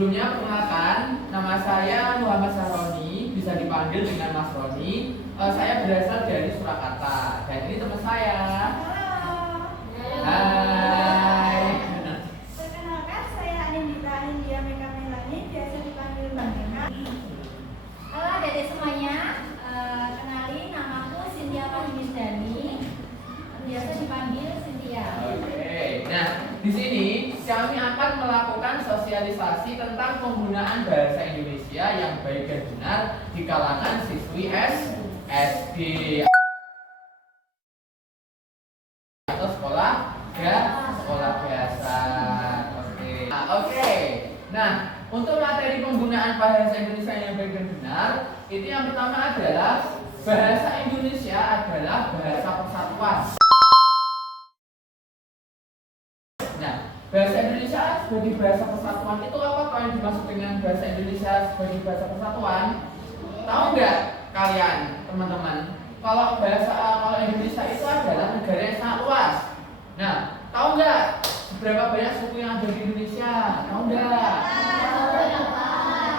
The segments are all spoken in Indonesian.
Sebelumnya perkenalkan, nama saya Muhammad Sahroni, bisa dipanggil dengan Mas Roni. Saya berasal dari Surakarta dan ini teman saya. Hai. Perkenalkan, saya Anindita Hindia Meka Melani, biasa dipanggil Mbak Meka. Halo adik-adik semuanya, kenalin namaku Cynthia Mahindani, biasa dipanggil Cynthia. Oke, nah di sini kami akan melakukan sosialisasi tentang penggunaan bahasa Indonesia yang baik dan benar di kalangan siswi SD atau sekolah biasa. Oke. Nah, untuk materi penggunaan bahasa Indonesia yang baik dan benar, itu yang pertama adalah bahasa Indonesia adalah bahasa persatuan. Nah, bahasa Indonesia sebagai bahasa persatuan itu apa yang dimaksud dengan bahasa Indonesia sebagai bahasa persatuan? Tahu nggak kalian, teman-teman? Kalau Indonesia itu adalah negara yang sangat luas. Nah, tahu nggak berapa banyak suku yang ada di Indonesia? Tahu nggak?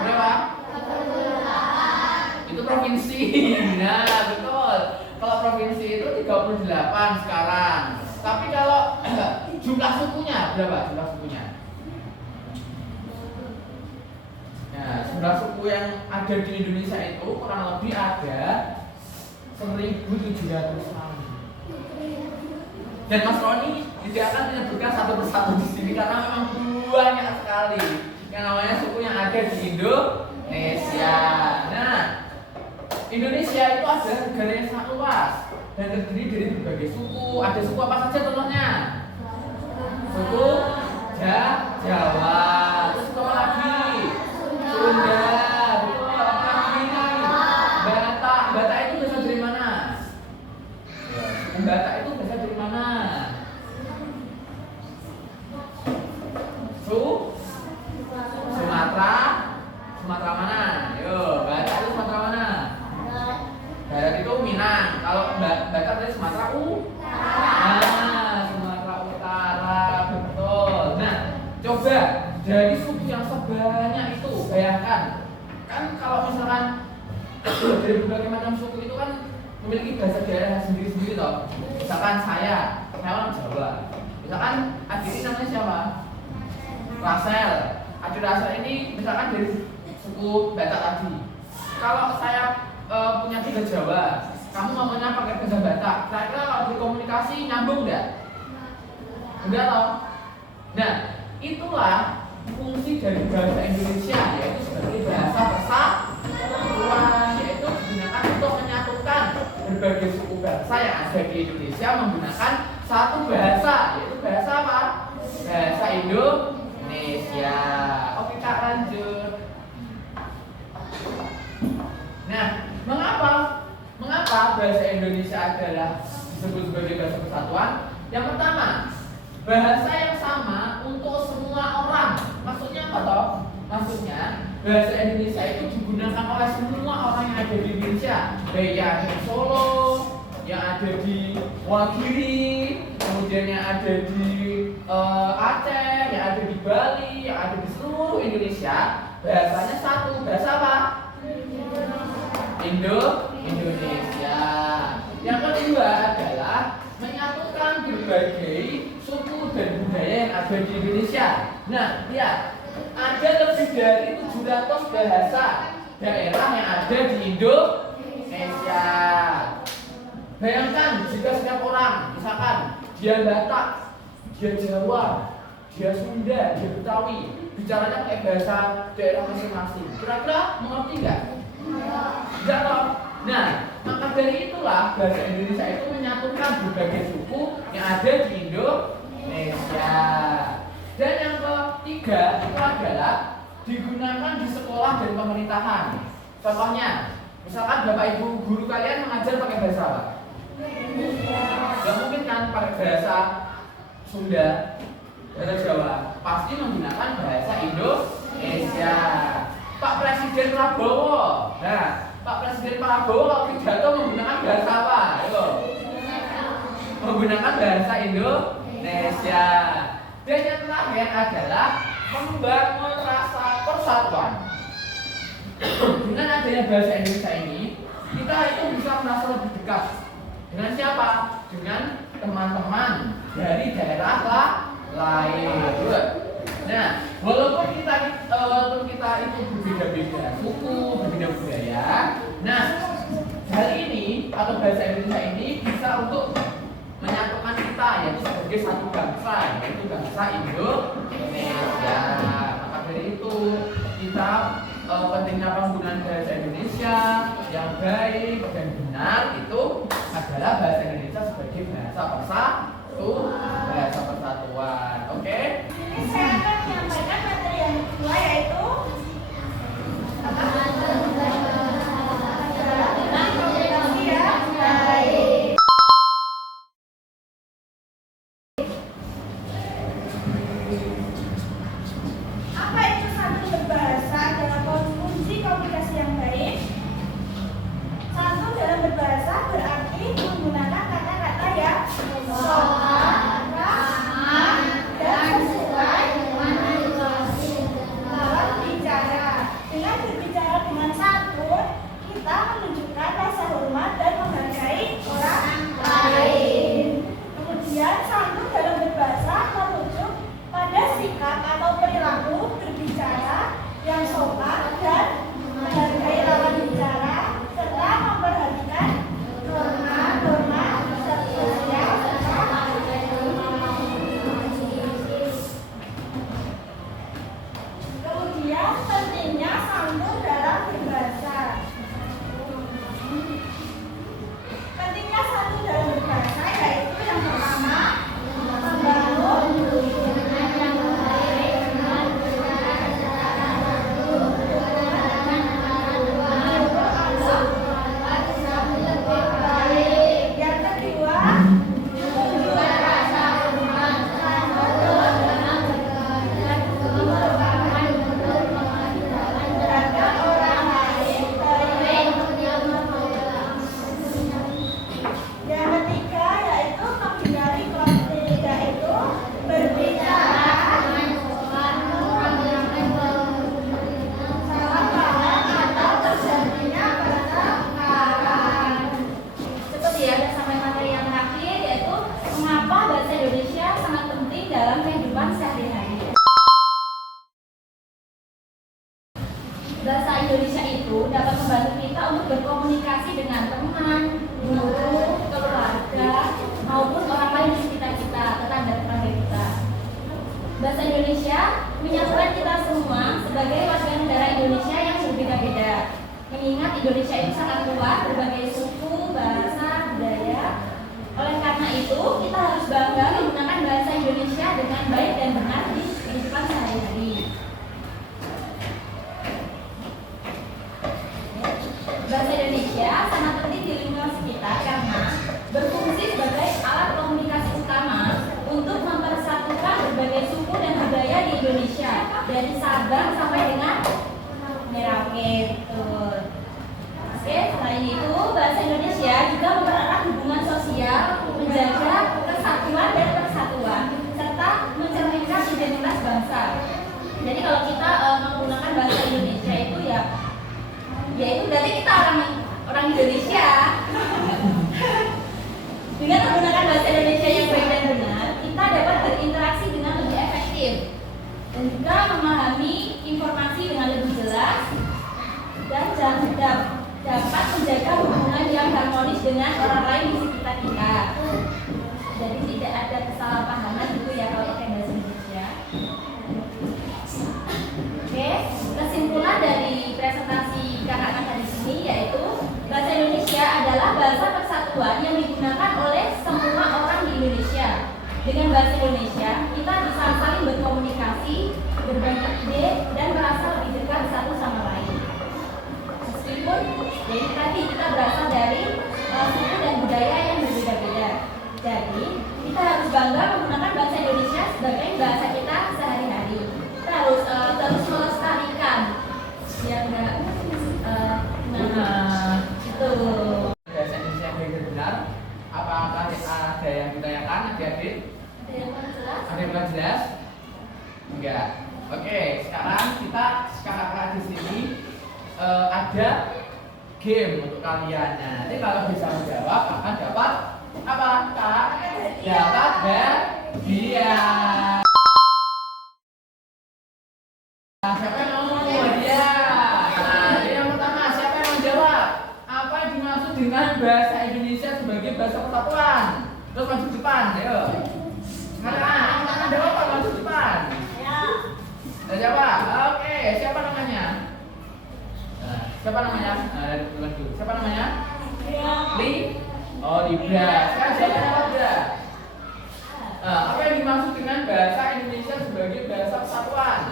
Berapa? Itu provinsi. Nah, betul. Kalau provinsi itu 38 sekarang. Tapi kalau jumlah sukunya berapa? Jumlah sukunya? Nah, jumlah suku yang ada di Indonesia itu kurang lebih ada 1.700-an. Dan Mas Roni tidak akan menyebutkan satu persatu di sini karena memang banyak sekali yang namanya suku yang ada di Indonesia. Nah, Indonesia itu adalah negara yang sangat luas dan terdiri dari berbagai suku. Ada suku apa saja contohnya? Suku Jawa. Terus suku apa lagi? Sunda. Betul, apa lagi? Batak. Batak itu berasal dari mana? Batak itu berasal dari mana? Sumatera. Sumatera mana? Yo, Batak itu Sumatera mana? Barat itu Minang. Kalau Batak dari Sumatera Sumatera Utara, betul. Nah, coba dari suku yang sebanyak itu, bayangkan. Kan kalau misalkan dari berbagai macam suku itu kan memiliki bahasa daerah sendiri-sendiri toh. Misalkan saya orang Jawa. Misalkan adik ini namanya siapa? Rasel. Adik Rasel ini misalkan dari suku Batak tadi. Kalau saya punya tiga Jawa, kamu ngomongnya pakai bahasa Batak. Kira-kira kalau berkomunikasi nyambung nggak? Enggak toh? Nah, itulah fungsi dari bahasa Indonesia, yaitu sebagai bahasa persatuan, yaitu digunakan untuk menyatukan berbagai suku bangsa yang ada di Indonesia menggunakan satu bahasa, yaitu bahasa apa? Bahasa Indonesia. Oke Kak, lanjut. Nah, mengapa bahasa Indonesia adalah disebut sebagai bahasa persatuan? Yang pertama, bahasa yang sama untuk semua orang. Maksudnya apa toh? Maksudnya bahasa Indonesia itu digunakan oleh semua orang yang ada di Indonesia, baik yang ada di Solo, yang ada di Wonogiri, kemudian yang ada di Aceh, yang ada di Bali, yang ada di seluruh Indonesia. Bahasanya satu, bahasa apa? Indonesia. Yang kedua adalah menyatukan berbagai suku dan budaya yang ada di Indonesia. Nah, lihat, ada lebih dari 700 bahasa daerah yang ada di Indonesia. Bayangkan jika setiap orang, misalkan dia Batak, dia Jawa, dia Sunda, dia Betawi, bicaranya pakai bahasa daerah masing-masing. Kira-kira mengerti nggak? Enggak toh? Nah, maka dari itulah bahasa Indonesia itu menyatukan berbagai suku yang ada di Indonesia. Dan yang ketiga itu adalah digunakan di sekolah dan pemerintahan. Contohnya, misalkan Bapak Ibu guru kalian mengajar pakai bahasa apa? Gak mungkin kan pakai bahasa Sunda, bahasa Jawa. Pasti menggunakan bahasa Indonesia. Pak Presiden Prabowo. Nah, Pak Presiden Prabowo kalau pidato menggunakan bahasa apa? Ayo. Menggunakan bahasa Indonesia. Dan yang terakhir adalah membangun rasa persatuan. Dengan adanya bahasa Indonesia ini, kita itu bisa merasa lebih dekat. Dengan siapa? Dengan teman-teman dari daerah lain. Nah, walaupun kita itu berbeda-beda suku, berbeda budaya, nah hal ini atau bahasa Indonesia ini bisa untuk menyatukan kita, yaitu sebagai satu bangsa, yaitu bangsa Indonesia. Maka dari itu kita pentingnya penggunaan bahasa Indonesia yang baik dan benar itu adalah bahasa Indonesia sebagai bahasa persatuan. Oke? Ini saya akan menyampaikan materi yang kedua yaitu komunikasi yang baik. Apa itu santun berbahasa adalah kunci komunikasi yang baik? Santun dalam berbahasa berarti menggunakan kata-kata yang sopan, ramah, dan sesuai dengan dalam bicara. Dengan berbicara dengan santun, kita menunjukkan rasa hormat dan menghargai orang lain. Kemudian santun dalam berbahasa merujuk pada sikap atau perilaku berbicara yang sopan dan menghargai lawan bicara serta memperhatikan norma-norma sosial serta kemudian pentingnya santun dalam berbahasa. Pentingnya santun dalam berbahasa yaitu yang pertama membangun hubungan yang baik dengan yang kedua menunjukkan rasa hormat terhadap orang lain baik. Yang ketiga yaitu menghindari konflik, yaitu berbicara salah paham atau terjadinya pertengkaran. Seperti ya, sampai materi yang terakhir yaitu mengapa bahasa Indonesia sangat penting dalam kehidupan sehari-hari. Bahasa Indonesia itu dapat membantu kita untuk berkomunikasi dengan teman, guru, keluarga, maupun orang lain di sekitar kita, tetangga-tetangga kita. Bahasa Indonesia menyatukan kita semua sebagai warga negara Indonesia yang berbeda-beda. Mengingat Indonesia itu sangat luas, berbagai suku, bahasa, budaya. Oleh karena itu, kita harus bangga menggunakan bahasa Indonesia dengan baik dan benar di kehidupan sehari-hari. Bahasa Indonesia sangat penting di lingkungan sekitar karena berfungsi sebagai alat komunikasi utama untuk mempersatukan berbagai suku dan budaya di Indonesia dari Sabang sampai dengan Merauke. Betul. Oke, selain itu bahasa Indonesia juga mempererat hubungan sosial, menjaga kesatuan dan persatuan, serta mencerminkan identitas bangsa. Jadi kalau kita menggunakan bahasa Indonesia itu yaitu berarti kita orang Indonesia. Dengan menggunakan bahasa Indonesia yang baik dan benar, kita dapat berinteraksi dengan lebih efektif dan juga memahami informasi dengan lebih jelas dan dapat menjaga hubungan yang harmonis dengan orang lain di sekitar kita. Jadi tidak ada kesalahpahaman gitu ya kalau pakai bahasa Indonesia. Oke, kesimpulan dari presentasi kakak-kakak di sini yaitu bahasa Indonesia adalah bahasa persatuan yang digunakan oleh semua orang di Indonesia. Dengan bahasa Indonesia, kita bisa saling berkomunikasi, berbagi ide, dan merasa lebih dekat satu sama lain. Meskipun jadi tadi kita berasal dari suku dan budaya yang berbeda-beda. Jadi, kita harus bangga menggunakan bahasa Indonesia sebagai bahasa kita sehari-hari. Kita harus terus melestarikan biar nggak itu. Bahasa Indonesia yang baik dan benar. Apakah ada yang ditanyakan, adik-adik? Ada yang kurang jelas? Ada yang kurang jelas? Enggak. Oke, sekarang kita kakak-kakak di sini ada game untuk kalian. Nah, nanti kalau bisa menjawab akan dapat apa, Kak? Dapat hadiah. Nah, siapa yang mau hadiah? Nah, jadi yang pertama, siapa yang mau jawab? Apa yang dimaksud dengan bahasa Indonesia sebagai bahasa persatuan? Terus maju depan, ayo. Mana jawab apa maju depan? Saya jawab. Oke, siapa namanya? Nah, siapa namanya? Dari teman dulu. Siapa namanya? Li. Oh, Libra. Sekarang jawabnya apa, Libra? Apa yang dimaksud dengan bahasa Indonesia sebagai bahasa persatuan?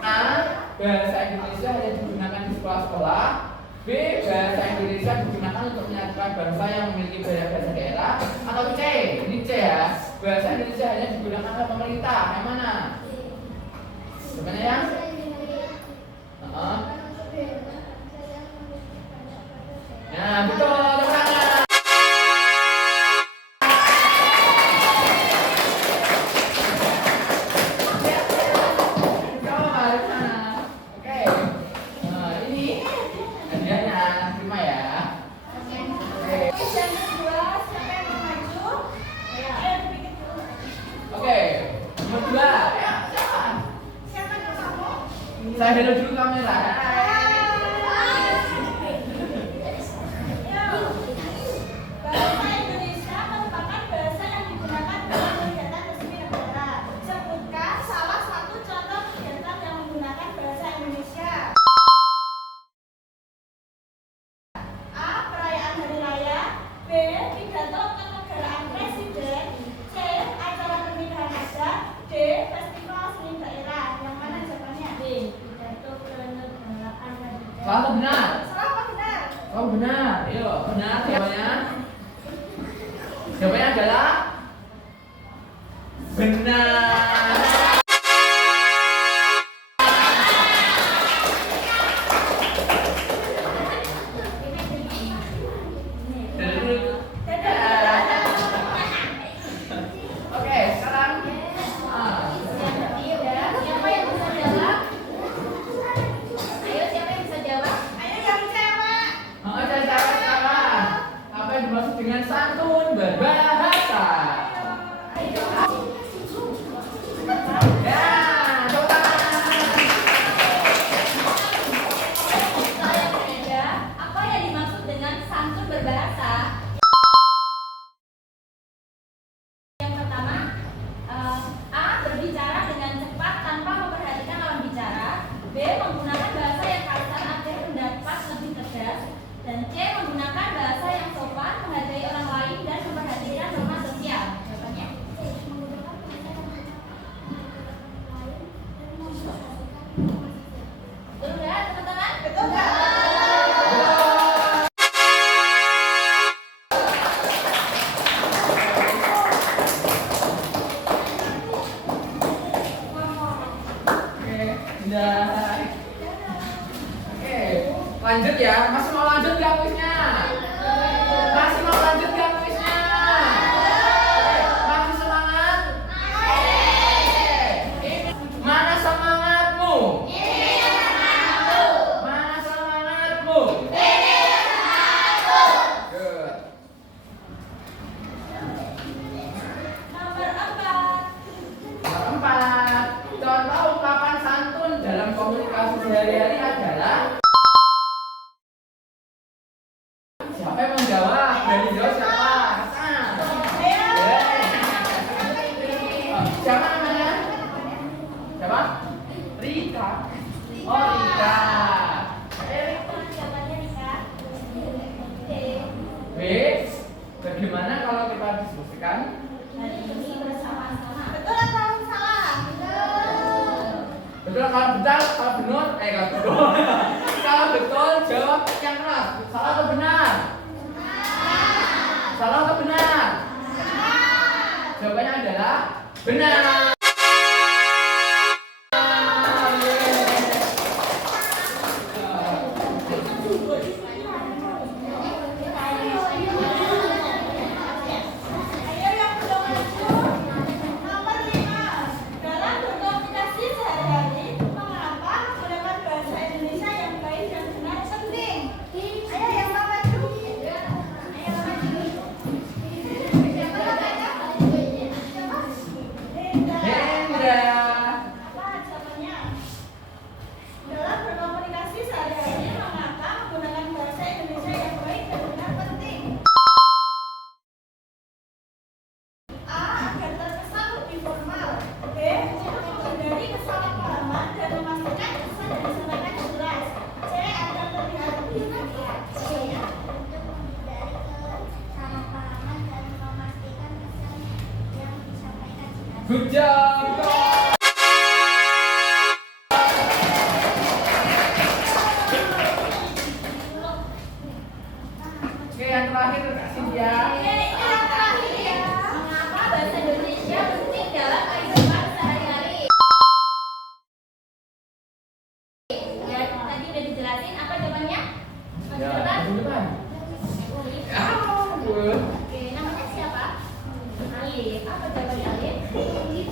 A. Bahasa Indonesia hanya digunakan di sekolah-sekolah. B. Bahasa Indonesia digunakan untuk menyatukan bangsa yang memiliki bahasa daerah. Atau C. Ini C ya. Bahasa Indonesia hanya digunakan oleh pemerintah. Yang mana? Gimana ya? Nah, betul. Tepuk tangan. Oke. Nah, ini hadiahnya terima ya. Oke. Yang kedua, siapa yang mau maju? Ayo dipikir dulu. Oke. Nomor 2. Ya, siapa? Siapa yang kamu? Saya halo dulu kamera. Bahasa Indonesia merupakan bahasa yang digunakan dalam kegiatan resmi negara. Sebutkan salah satu contoh kegiatan yang menggunakan bahasa Indonesia. A. Perayaan Hari Raya. B. Pidato kenegaraan Presiden. C. Acara pernikahan adat. D. Festival seni daerah. Yang mana jawabannya? D. Pidato kenegaraan Presiden. Salah atau benar? Salah apa benar? Oh, benar. Ayo, benar jawabannya. Jawabannya adalah benar. Oke, sekarang Siapa yang bisa jawab? Ayo, siapa yang bisa jawab? Ayo yang cewek. sekarang apa yang dimaksud dengan santun berbahasa? Ya, tepuk tangan. Soal yang ketiga, apa yang dimaksud dengan santun berbahasa? Yang pertama, A. Berbicara dengan cepat tanpa memperhatikan lawan bicara. B. Menggunakan bahasa yang kasar agar pendapat lebih tegas. Dan C. Menggunakan bahasa yang sopan, menghargai orang lain dan memperhatikan norma sosial. Jawabannya. Betul nggak, teman-teman? Betul nggak? Oke, sudah. Oke, lanjut ya. Masih mau lanjut nggak kuisnya? Masih mau lanjut nggak kuisnya? Masih semangat? Mana semangatmu? Mana semangatmu? Good. Nomor 4. Nomor 4. Contoh ungkapan santun dalam komunikasi sehari-hari adalah. Siapa yang menjawab? Dari jawab siapa? Hasan. Siapa namanya? Siapa? Rika. Oh, Rika. Jawabannya Rika. B. Bagaimana kalau kita diskusikan? Hari ini bersama-sama. Betul atau salah? Betul kalau betul, kalau benar, kalau betul. Kalau betul jawab yang keras. Salah atau benar? Salah atau benar? Jawabannya adalah benar. Ayo yang belum maju. Nomor 5. Good job. Oke, yang terakhir Kak Cynthia. Mengapa bahasa Indonesia penting dalam kehidupan sehari-hari? Ya, tadi udah dijelasin apa jawabannya? Ya, Cepetan. kebetulan. Ya, Oke, namanya siapa? Alif. Apa jawaban Alif?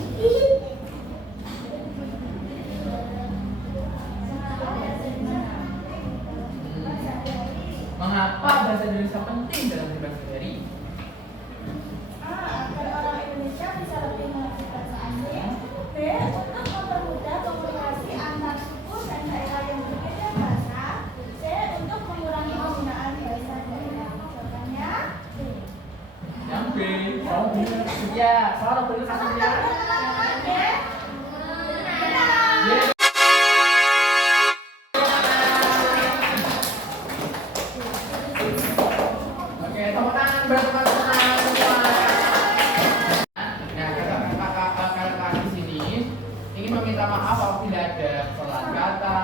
Mengapa bahasa Indonesia penting dalam kehidupan sehari-hari? Agar orang Indonesia bisa lebih mengerti bahasa asing. B. Untuk mempermudah komunikasi antar suku dan daerah yang berbeda bahasa. C. Untuk mengurangi penggunaan bahasa daerah. Jawabannya B. Yang B. Salah benar Kak Cynthia. Salah benar Kak Cynthia. Yeay. Oke, tepuk tangan buat teman-teman semua. Nah, kakak-kakak di sini ingin meminta maaf apabila ada kesalahan kata,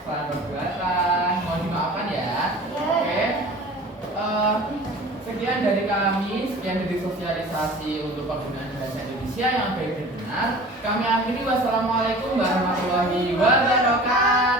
kesalahan perbuatan, mohon dimaafkan ya. Oke. Sekian dari kami, sekian dari sosialisasi untuk penggunaan bahasa Indonesia yang baik dan benar. Kami akhiri, wassalamualaikum warahmatullahi wabarakatuh.